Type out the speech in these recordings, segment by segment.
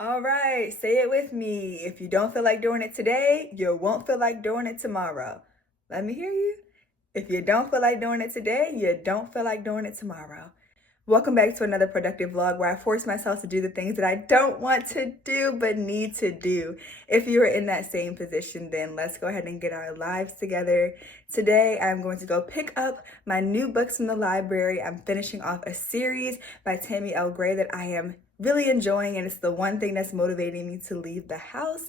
All right, say it with me. If you don't feel like doing it today, you won't feel like doing it tomorrow. Let me hear you. If you don't feel like doing it today, you don't feel like doing it tomorrow. Welcome back to another productive vlog where I force myself to do the things that I don't want to do but need to do. If you are in that same position, then let's go ahead and get our lives together. Today, I'm going to go pick up my new books from the library. I'm finishing off a series by Tammy that I am really enjoying, and it's the one thing that's motivating me to leave the house.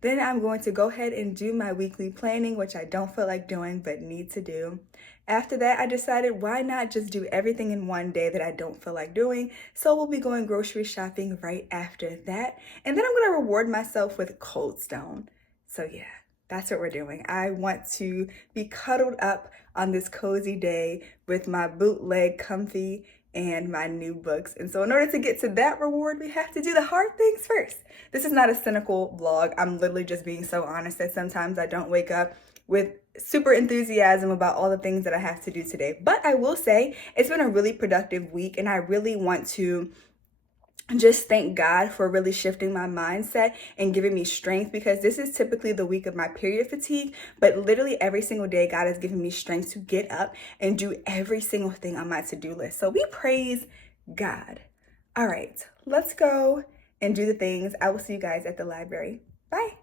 Then I'm going to go ahead and do my weekly planning, which I don't feel like doing but need to do. After that, I decided why not just do everything in one day that I don't feel like doing. So we'll be going grocery shopping right after that. And then I'm going to reward myself with Cold Stone. So yeah, that's what we're doing. I want to be cuddled up on this cozy day with my bootleg comfy and my new books. And so in order to get to that reward, we have to do the hard things first. This is not a cynical vlog. I'm literally just being so honest that sometimes I don't wake up with super enthusiasm about all the things that I have to do today. But I will say it's been a really productive week, and I really want to just thank God for really shifting my mindset and giving me strength, because this is typically the week of my period fatigue, but literally every single day God has given me strength to get up and do every single thing on my to-do list. So we praise God. All right, let's go and do the things. I will see you guys at the library. Bye.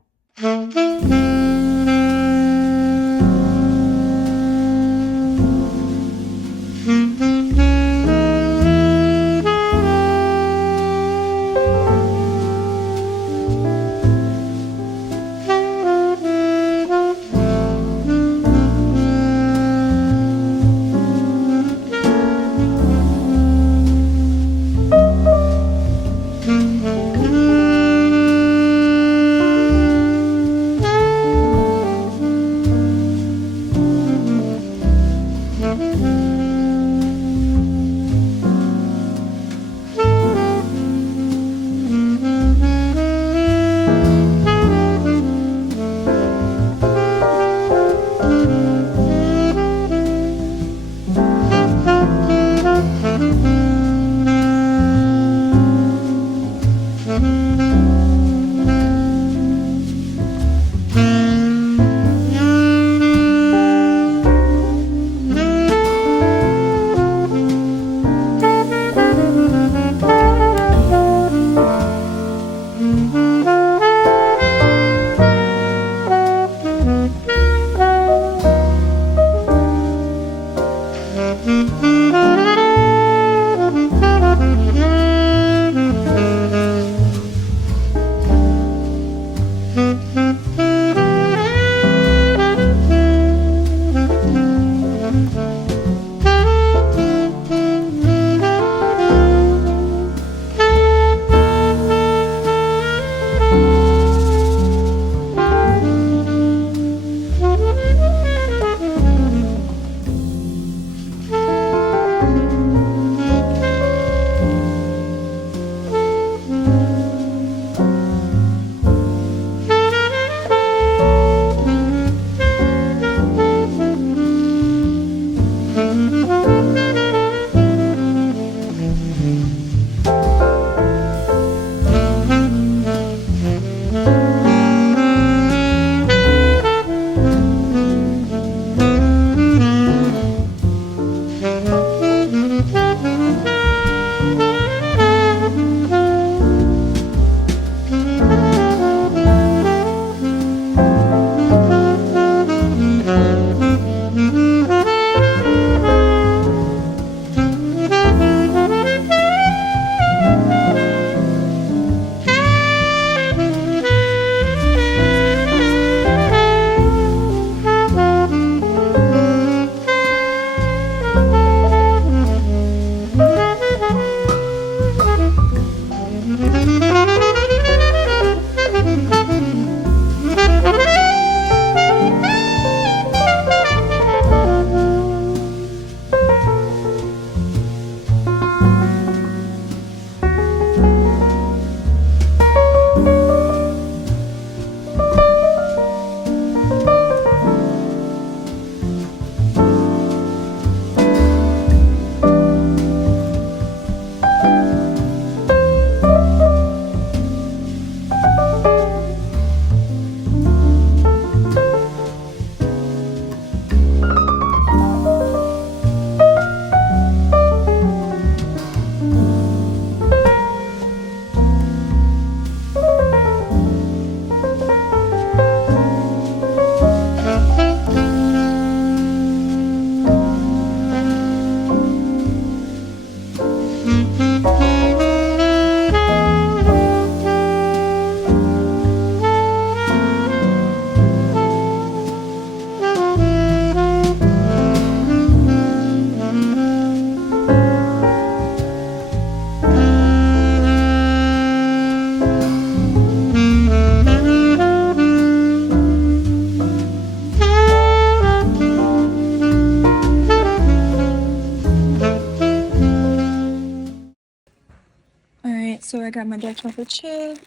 my dark chocolate chips,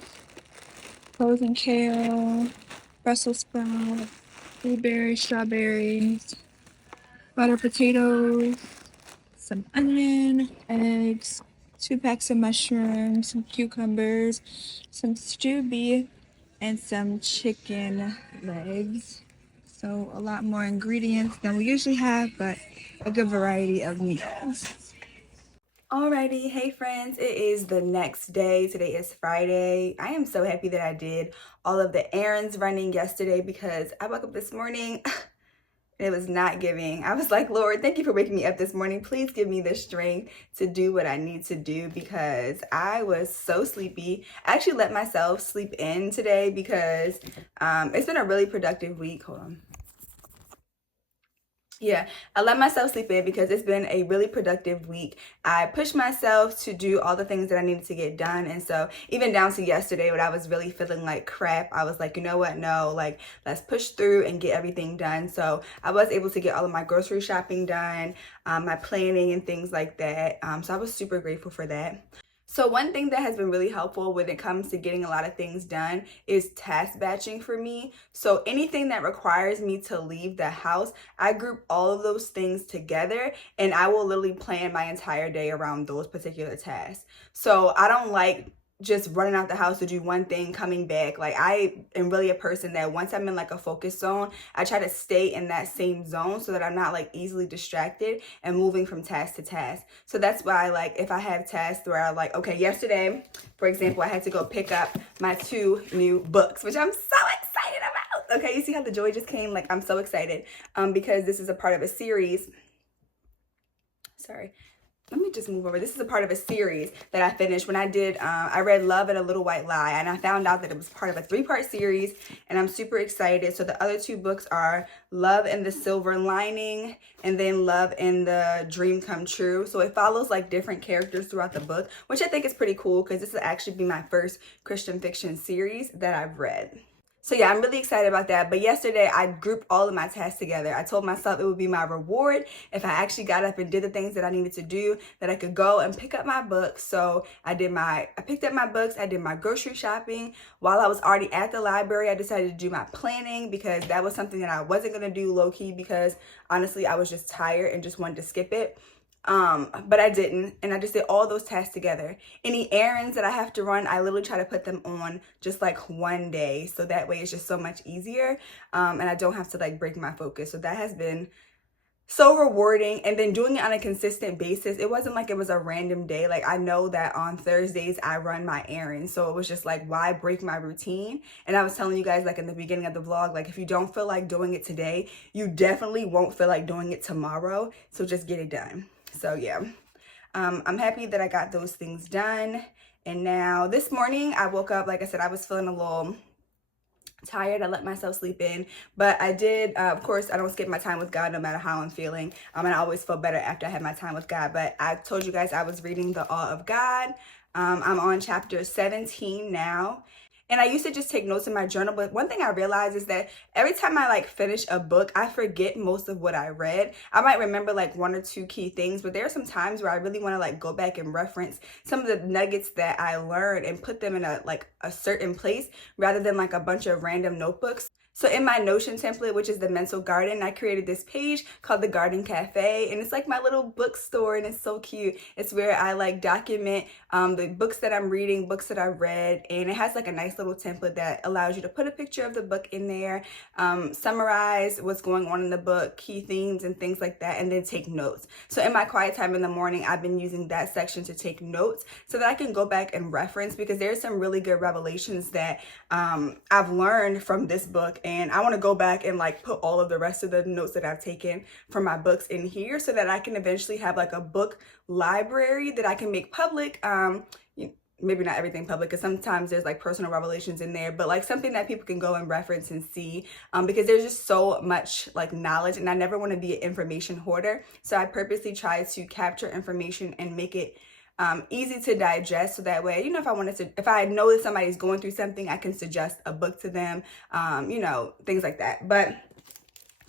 frozen kale, Brussels sprouts, blueberries, strawberries, butter potatoes, some onion, eggs, 2 packs of mushrooms, some cucumbers, some stewed beef, and some chicken legs. So a lot more ingredients than we usually have, but a good variety of meals. Alrighty, hey friends, it is the next day. Today is Friday. I am so happy that I did all of the errands running yesterday because I woke up this morning and it was not giving. I was like, Lord, thank you for waking me up this morning. Please give me the strength to do what I need to do because I was so sleepy. I actually let myself sleep in today because it's been a really productive week. Hold on. Yeah, I let myself sleep in because it's been a really productive week. I pushed myself to do all the things that I needed to get done. And so even down to yesterday when I was really feeling like crap, I was like, you know what? No, like let's push through and get everything done. So I was able to get all of my grocery shopping done, my planning and things like that. So I was super grateful for that. So one thing that has been really helpful when it comes to getting a lot of things done is task batching for me. So anything that requires me to leave the house, I group all of those things together and I will literally plan my entire day around those particular tasks. So I don't like just running out the house to do one thing, coming back. Like I am really a person that once I'm in like a focus zone, I try to stay in that same zone so that I'm not like easily distracted and moving from task to task. So that's why like if I have tasks where I like, okay, yesterday, for example, I had to go pick up my 2 new books, which I'm so excited about. Okay, you see how the joy just came? Like I'm so excited because this is a part of a series. Sorry. Let me just move over. This is a part of a series that I finished when I read Love and a Little White Lie, and I found out that it was part of a 3-part series, and I'm super excited. So the other 2 books are Love and the Silver Lining, and then Love and the Dream Come True. So it follows like different characters throughout the book, which I think is pretty cool because this will actually be my first Christian fiction series that I've read. So yeah, I'm really excited about that. But yesterday I grouped all of my tasks together. I told myself it would be my reward if I actually got up and did the things that I needed to do, that I could go and pick up my books. So I picked up my books, I did my grocery shopping. While I was already at the library, I decided to do my planning because that was something that I wasn't gonna do low key because honestly, I was just tired and just wanted to skip it. But I didn't, and I just did all those tasks together. Any errands that I have to run, I literally try to put them on just like one day, so that way it's just so much easier, and I don't have to like break my focus. So that has been so rewarding. And then doing it on a consistent basis, it wasn't like it was a random day. Like I know that on Thursdays I run my errands, so it was just like, why break my routine? And I was telling you guys like in the beginning of the vlog, like if you don't feel like doing it today, you definitely won't feel like doing it tomorrow, so just get it done. So yeah, I'm happy that I got those things done. And now this morning I woke up, like I said, I was feeling a little tired. I let myself sleep in, but I did, of course, I don't skip my time with God no matter how I'm feeling. And I always feel better after I have my time with God. But I told you guys I was reading The Awe of God. I'm on chapter 17 now. And I used to just take notes in my journal, but one thing I realized is that every time I like finish a book, I forget most of what I read. I might remember like 1 or 2 key things, but there are some times where I really want to like go back and reference some of the nuggets that I learned and put them in a certain place rather than like a bunch of random notebooks. So in my Notion template, which is the mental garden, I created this page called the Garden Cafe, and it's like my little bookstore, and it's so cute. It's where I like document the books that I'm reading, books that I've read, and it has like a nice little template that allows you to put a picture of the book in there, summarize what's going on in the book, key themes and things like that, and then take notes. So in my quiet time in the morning, I've been using that section to take notes so that I can go back and reference, because there's some really good revelations that I've learned from this book. And I want to go back and like put all of the rest of the notes that I've taken from my books in here so that I can eventually have like a book library that I can make public. Maybe not everything public, because sometimes there's like personal revelations in there, but like something that people can go and reference and see, because there's just so much like knowledge, and I never want to be an information hoarder. So I purposely try to capture information and make it easy to digest, so that way, you know, if I know that somebody's going through something, I can suggest a book to them, you know, things like that. But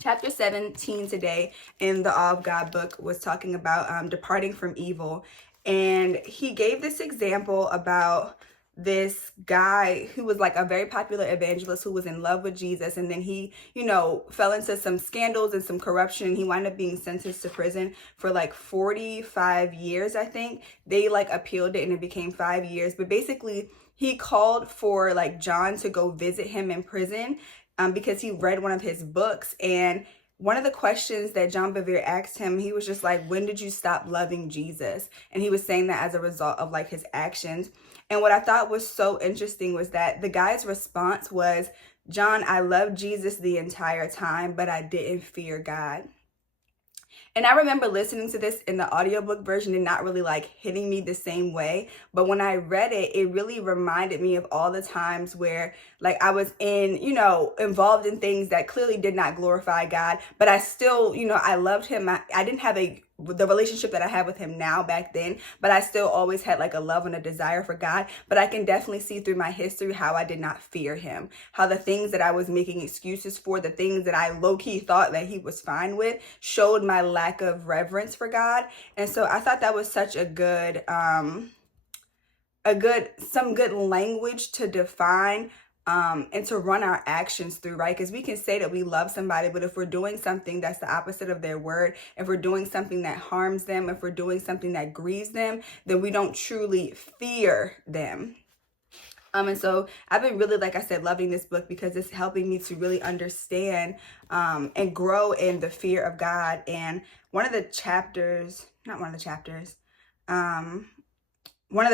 chapter 17 today in the Awe of God book was talking about departing from evil. And he gave this example about this guy who was like a very popular evangelist who was in love with Jesus, and then he, you know, fell into some scandals and some corruption. He wound up being sentenced to prison for like 45 years, I think. They like appealed it and it became 5 years, but basically he called for like John to go visit him in prison because he read one of his books. And one of the questions that John Bevere asked him, he was just like, when did you stop loving Jesus? And he was saying that as a result of like his actions. And what I thought was so interesting was that the guy's response was, John, I loved Jesus the entire time, but I didn't fear God. And I remember listening to this in the audiobook version and not really like hitting me the same way. But when I read it, it really reminded me of all the times where like I was involved in things that clearly did not glorify God, but I still, I loved him. I didn't have the relationship that I have with him now back then, but I still always had like a love and a desire for God. But I can definitely see through my history how I did not fear him, how the things that I was making excuses for, the things that I low-key thought that he was fine with, showed my lack of reverence for God. And so I thought that was such a good language to define and to run our actions through, right? Because we can say that we love somebody, but if we're doing something that's the opposite of their word, if we're doing something that harms them, if we're doing something that grieves them, then we don't truly fear them. And so I've been really, like I said, loving this book because it's helping me to really understand and grow in the fear of God. And one of the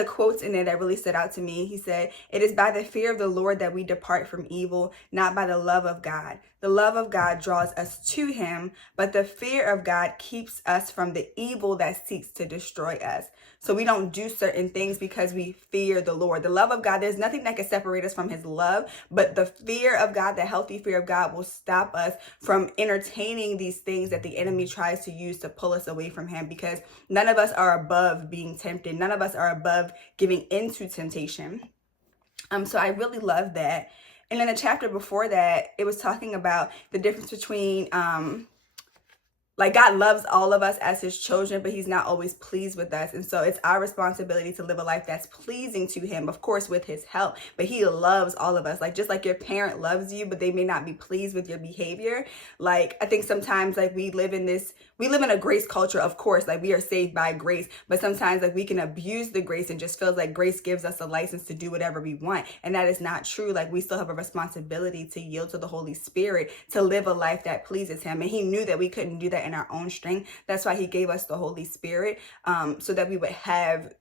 quotes in there that really stood out to me, he said, "It is by the fear of the Lord that we depart from evil, not by the love of God. The love of God draws us to him, but the fear of God keeps us from the evil that seeks to destroy us." So we don't do certain things because we fear the Lord. The love of God, there's nothing that can separate us from his love, but the fear of God, the healthy fear of God, will stop us from entertaining these things that the enemy tries to use to pull us away from him, because none of us are above being tempted. None of us are above giving into temptation. So I really love that. And in the chapter before that, it was talking about the difference between like God loves all of us as his children, but he's not always pleased with us. And so it's our responsibility to live a life that's pleasing to him, of course, with his help. But he loves all of us. Like, just like your parent loves you, but they may not be pleased with your behavior. Like, I think sometimes like we live in a grace culture, of course, like we are saved by grace, but sometimes like we can abuse the grace and just feels like grace gives us a license to do whatever we want. And that is not true. Like, we still have a responsibility to yield to the Holy Spirit, to live a life that pleases him. And he knew that we couldn't do that in our own strength. That's why he gave us the Holy Spirit, so that we would have,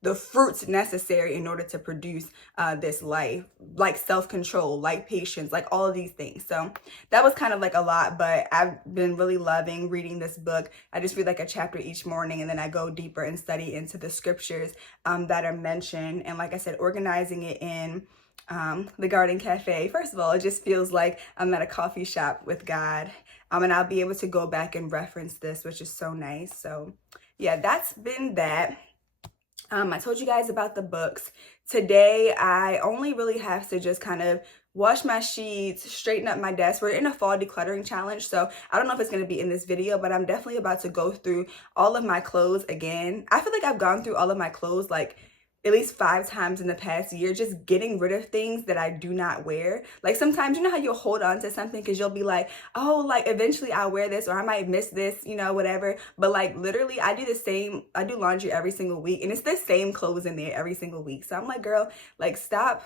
the fruits necessary in order to produce this life, like self-control, like patience, like all of these things. So that was kind of like a lot, but I've been really loving reading this book. I just read like a chapter each morning, and then I go deeper and study into the scriptures that are mentioned. And like I said, organizing it in the Garden Cafe. First of all, it just feels like I'm at a coffee shop with God. And I'll be able to go back and reference this, which is so nice. So yeah, that's been that. I told you guys about the books. Today, I only really have to just kind of wash my sheets, straighten up my desk. We're in a fall decluttering challenge, so I don't know if it's going to be in this video, but I'm definitely about to go through all of my clothes again. I feel like I've gone through all of my clothes like at least 5 times in the past year, just getting rid of things that I do not wear. Like, sometimes, you know how you'll hold on to something because you'll be like, oh, like eventually I'll wear this, or I might miss this, whatever. But like literally I do laundry every single week, and it's the same clothes in there every single week. So I'm like, girl, like, stop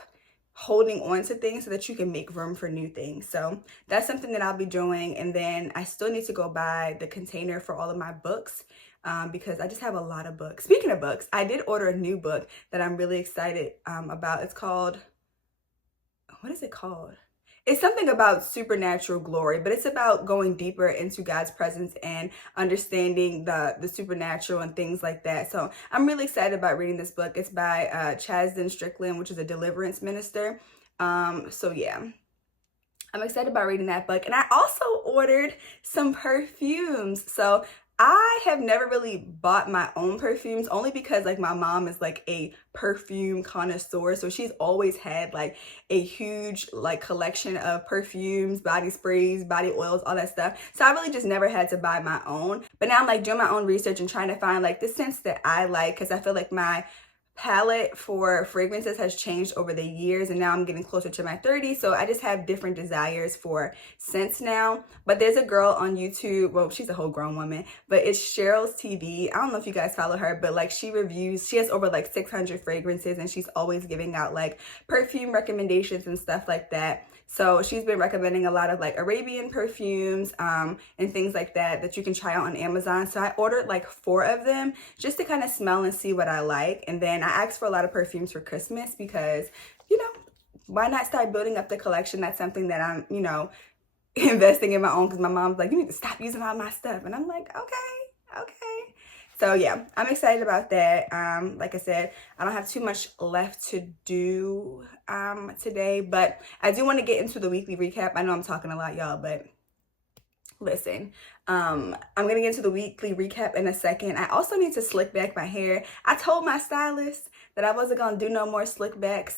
holding on to things so that you can make room for new things. So that's something that I'll be doing. And then I still need to go buy the container for all of my books, because I just have a lot of books. Speaking of books, I did order a new book that I'm really excited about. It's called, what is it called? It's something about supernatural glory, but it's about going deeper into God's presence and understanding the supernatural and things like that. So I'm really excited about reading this book. It's by Chasden Strickland, which is a deliverance minister. So yeah, I'm excited about reading that book. And I also ordered some perfumes. So I have never really bought my own perfumes, only because like my mom is like a perfume connoisseur. So she's always had like a huge like collection of perfumes, body sprays, body oils, all that stuff. So I really just never had to buy my own. But now I'm like doing my own research and trying to find like the scents that I like, because I feel like my palette for fragrances has changed over the years, and now I'm getting closer to my 30s, so I just have different desires for scents now. But there's a girl on YouTube, well, she's a whole grown woman, but it's Cheryl's TV. I don't know if you guys follow her, but like she has over like 600 fragrances, and she's always giving out like perfume recommendations and stuff like that. So she's been recommending a lot of like Arabian perfumes and things like that you can try out on Amazon. So I ordered like 4 of them just to kind of smell and see what I like. And then I asked for a lot of perfumes for Christmas because, you know, why not start building up the collection? That's something that I'm, you know, investing in my own, because my mom's like, you need to stop using all my stuff. And I'm like, okay. So yeah, I'm excited about that. Like I said, I don't have too much left to do today, but I do want to get into the weekly recap. I know I'm talking a lot, y'all, but listen, I'm gonna get into the weekly recap in a second. I also need to slick back my hair. I told my stylist that I wasn't gonna do no more slick back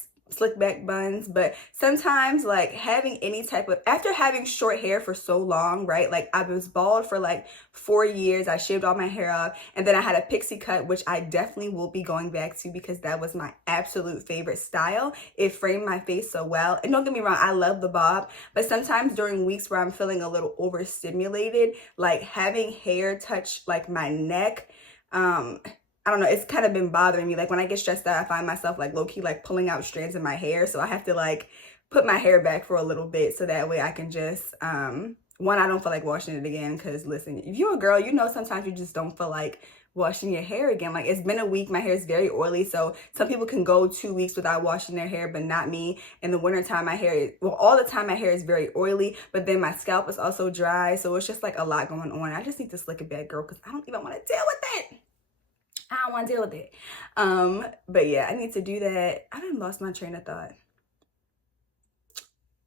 buns, but sometimes like having any type of, after having short hair for so long, right, like I was bald for like 4 years, I shaved all my hair off, and then I had a pixie cut, which I definitely will be going back to because that was my absolute favorite style. It framed my face so well. And don't get me wrong, I love the bob, but sometimes during weeks where I'm feeling a little overstimulated, like having hair touch like my neck, I don't know, it's kind of been bothering me. Like when I get stressed out, I find myself like low-key like pulling out strands in my hair. So I have to like put my hair back for a little bit so that way I can just, one, I don't feel like washing it again. Because listen, if you're a girl, you know sometimes you just don't feel like washing your hair again. Like it's been a week, my hair is very oily. So some people can go 2 weeks without washing their hair, but not me. In the wintertime, my hair, well, all the time my hair is very oily, but then my scalp is also dry. So it's just like a lot going on. I just need to slick it back, girl, because I don't even want to deal with it. I don't want to deal with it. But yeah, I need to do that. I done lost my train of thought.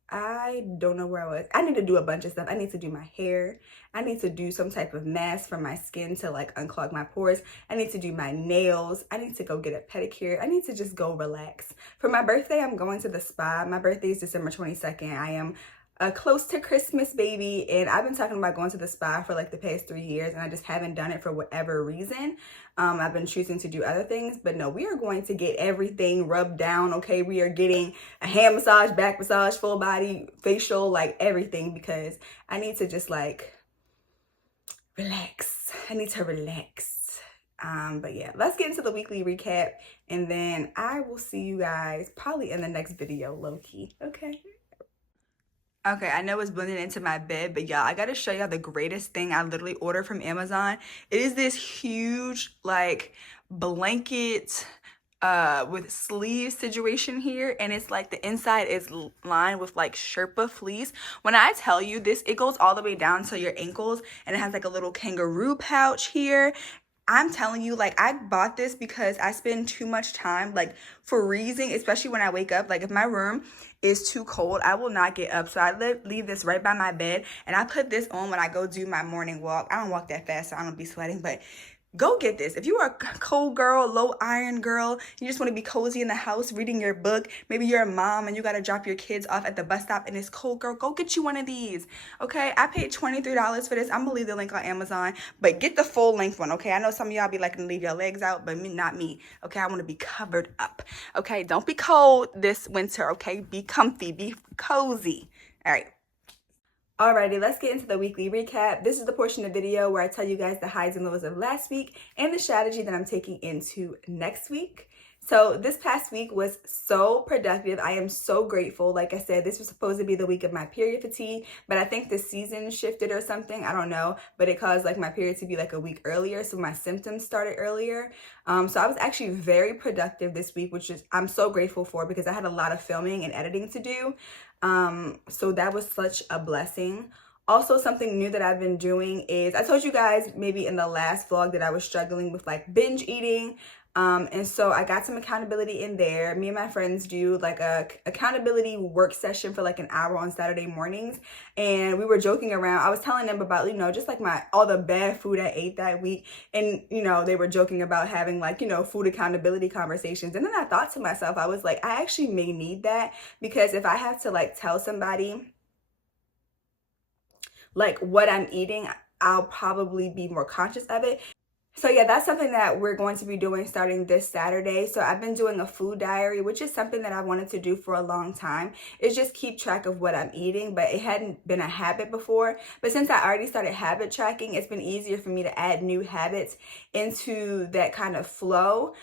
I don't know where I was. I need to do a bunch of stuff. I need to do my hair. I need to do some type of mask for my skin to like unclog my pores. I need to do my nails. I need to go get a pedicure. I need to just go relax. For my birthday, I'm going to the spa. My birthday is December 22nd. I am close to Christmas, baby, and I've been talking about going to the spa for like the past 3 years, and I just haven't done it for whatever reason. I've been choosing to do other things, but no, we are going to get everything rubbed down, okay? We are getting a hand massage, back massage, full body, facial, like everything, because I need to just like relax. I need to relax. But yeah, let's get into the weekly recap, and then I will see you guys probably in the next video, low-key, okay? Okay, I know it's blending into my bed, but y'all, I gotta show y'all the greatest thing I literally ordered from Amazon. It is this huge, like, blanket with sleeves situation here, and it's like the inside is lined with like Sherpa fleece. When I tell you this, it goes all the way down to your ankles, and it has like a little kangaroo pouch here. I'm telling you, like, I bought this because I spend too much time, like, freezing, especially when I wake up. Like, if my room is too cold, I will not get up. So I leave this right by my bed, and I put this on when I go do my morning walk. I don't walk that fast, so I don't be sweating, but go get this. If you are a cold girl, low iron girl, you just want to be cozy in the house reading your book, maybe you're a mom and you got to drop your kids off at the bus stop and it's cold, girl, go get you one of these, okay? I paid $23 for this. I'm going to leave the link on Amazon, but get the full length one, okay? I know some of y'all be like to leave your legs out, but not me, okay? I want to be covered up, okay? Don't be cold this winter, okay? Be comfy, be cozy, all right? Alrighty, let's get into the weekly recap. This is the portion of the video where I tell you guys the highs and lows of last week and the strategy that I'm taking into next week. So this past week was so productive. I am so grateful. Like I said, this was supposed to be the week of my period fatigue, but I think the season shifted or something. I don't know, but it caused like my period to be like a week earlier. So my symptoms started earlier. So I was actually very productive this week, which is I'm so grateful for because I had a lot of filming and editing to do. So that was such a blessing. Also, something new that I've been doing is, I told you guys maybe in the last vlog that I was struggling with like binge eating. And so I got some accountability in there. Me and my friends do like a accountability work session for like an hour on Saturday mornings. And we were joking around. I was telling them about, you know, just like all the bad food I ate that week. And, you know, they were joking about having like, you know, food accountability conversations. And then I thought to myself, I was like, I actually may need that, because if I have to like tell somebody like what I'm eating, I'll probably be more conscious of it. So yeah, that's something that we're going to be doing starting this Saturday. So I've been doing a food diary, which is something that I wanted to do for a long time. It's just keep track of what I'm eating, but it hadn't been a habit before. But since I already started habit tracking, it's been easier for me to add new habits into that kind of flow.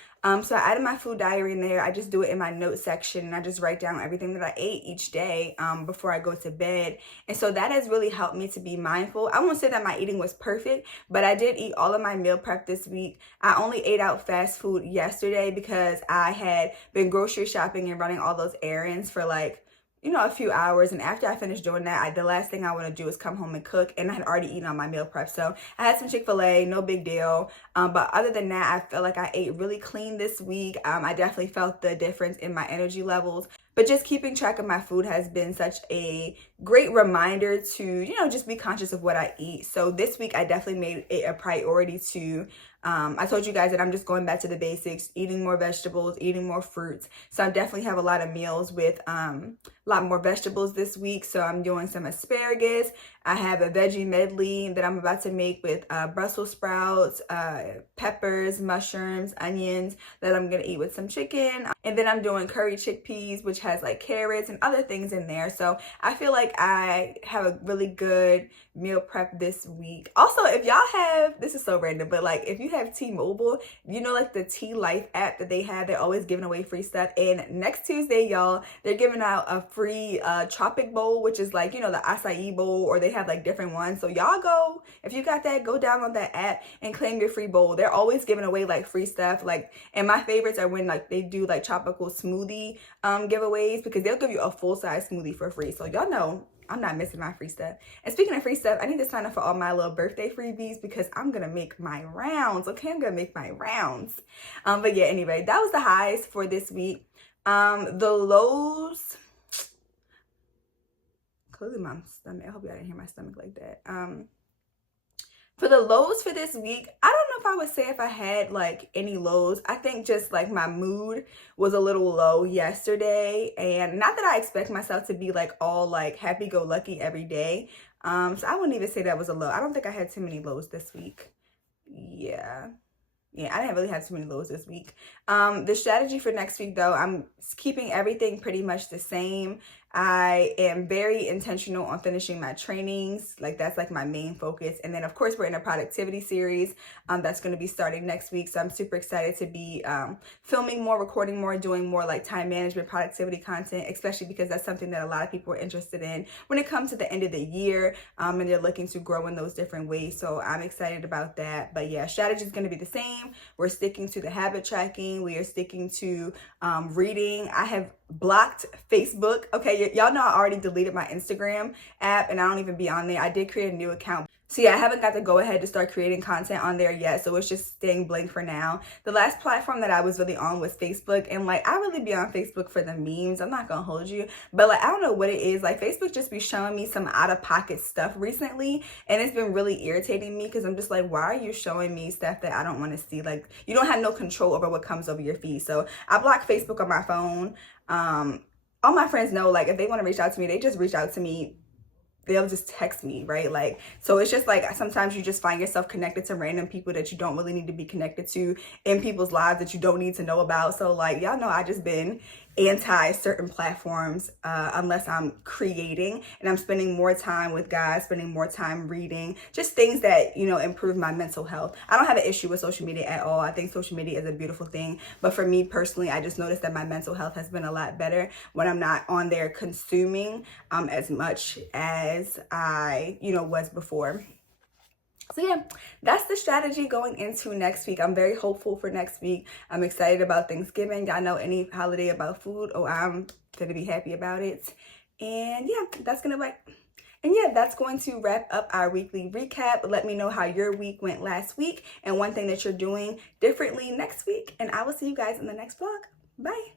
So I added my food diary in there. I just do it in my notes section, and I just write down everything that I ate each day before I go to bed. And so that has really helped me to be mindful. I won't say that my eating was perfect, but I did eat all of my meal prep this week. I only ate out fast food yesterday because I had been grocery shopping and running all those errands for like, you know, a few hours. And after I finished doing that, the last thing I want to do is come home and cook. And I had already eaten on my meal prep. So I had some Chick-fil-A, no big deal. But other than that, I felt like I ate really clean this week. I definitely felt the difference in my energy levels. But just keeping track of my food has been such a great reminder to, you know, just be conscious of what I eat. So this week, I definitely made it a priority to, I told you guys that I'm just going back to the basics, eating more vegetables, eating more fruits. So I definitely have a lot of meals with a lot more vegetables this week. So I'm doing some asparagus. I have a veggie medley that I'm about to make with Brussels sprouts, peppers, mushrooms, onions that I'm going to eat with some chicken. And then I'm doing curry chickpeas, which has like carrots and other things in there. So I feel like I have a really good meal prep this week. Also, if y'all have, this is so random, but like if you have T-Mobile, you know, like the T-Life app that they have, they're always giving away free stuff. And next Tuesday, y'all, they're giving out a free tropic bowl, which is like, you know, the acai bowl, or they have like different ones. So y'all go, if you got that, go download that app and claim your free bowl. They're always giving away like free stuff. Like, and my favorites are when like they do like tropical smoothie giveaways, because they'll give you a full-size smoothie for free. So y'all know I'm not missing my free stuff. And speaking of free stuff, I need to sign up for all my little birthday freebies because I'm gonna make my rounds. Okay, I'm gonna make my rounds. But yeah, anyway, that was the highs for this week. The lows, closing my stomach. I hope y'all didn't hear my stomach like that. For the lows for this week, I don't know if I would say if I had like any lows. I think just like my mood was a little low yesterday, and not that I expect myself to be like all like happy-go-lucky every day. So I wouldn't even say that was a low. I don't think I had too many lows this week. Yeah, I didn't really have too many lows this week. The strategy for next week though, I'm keeping everything pretty much the same. I am very intentional on finishing my trainings. Like that's like my main focus. And then of course we're in a productivity series that's going to be starting next week. So I'm super excited to be filming more, recording more, doing more like time management, productivity content, especially because that's something that a lot of people are interested in when it comes to the end of the year, and they're looking to grow in those different ways. So I'm excited about that. But yeah, strategy is going to be the same. We're sticking to the habit tracking. We are sticking to reading. I have blocked Facebook. Okay, y'all know I already deleted my Instagram app and I don't even be on there. I did create a new account. So yeah, I haven't got to go ahead to start creating content on there yet. So it's just staying blank for now. The last platform that I was really on was Facebook. And like, I really be on Facebook for the memes. I'm not gonna hold you. But like, I don't know what it is. Like Facebook just be showing me some out of pocket stuff recently. And it's been really irritating me because I'm just like, why are you showing me stuff that I don't want to see? Like, you don't have no control over what comes over your feed. So I block Facebook on my phone. All my friends know, like, if they want to reach out to me, they just reach out to me. They'll just text me, right? Like, so it's just like sometimes you just find yourself connected to random people that you don't really need to be connected to in people's lives that you don't need to know about. So like, y'all know I just been anti certain platforms unless I'm creating, and I'm spending more time with guys, spending more time reading, just things that, you know, improve my mental health. I don't have an issue with social media at all. I think social media is a beautiful thing, but for me personally, I just noticed that my mental health has been a lot better when I'm not on there consuming as much as I, you know, was before. So yeah, that's the strategy going into next week. I'm very hopeful for next week. I'm excited about Thanksgiving. Y'all know any holiday about food, oh, I'm gonna be happy about it. And yeah, that's going to wrap up our weekly recap. Let me know how your week went last week and one thing that you're doing differently next week. And I will see you guys in the next vlog. Bye.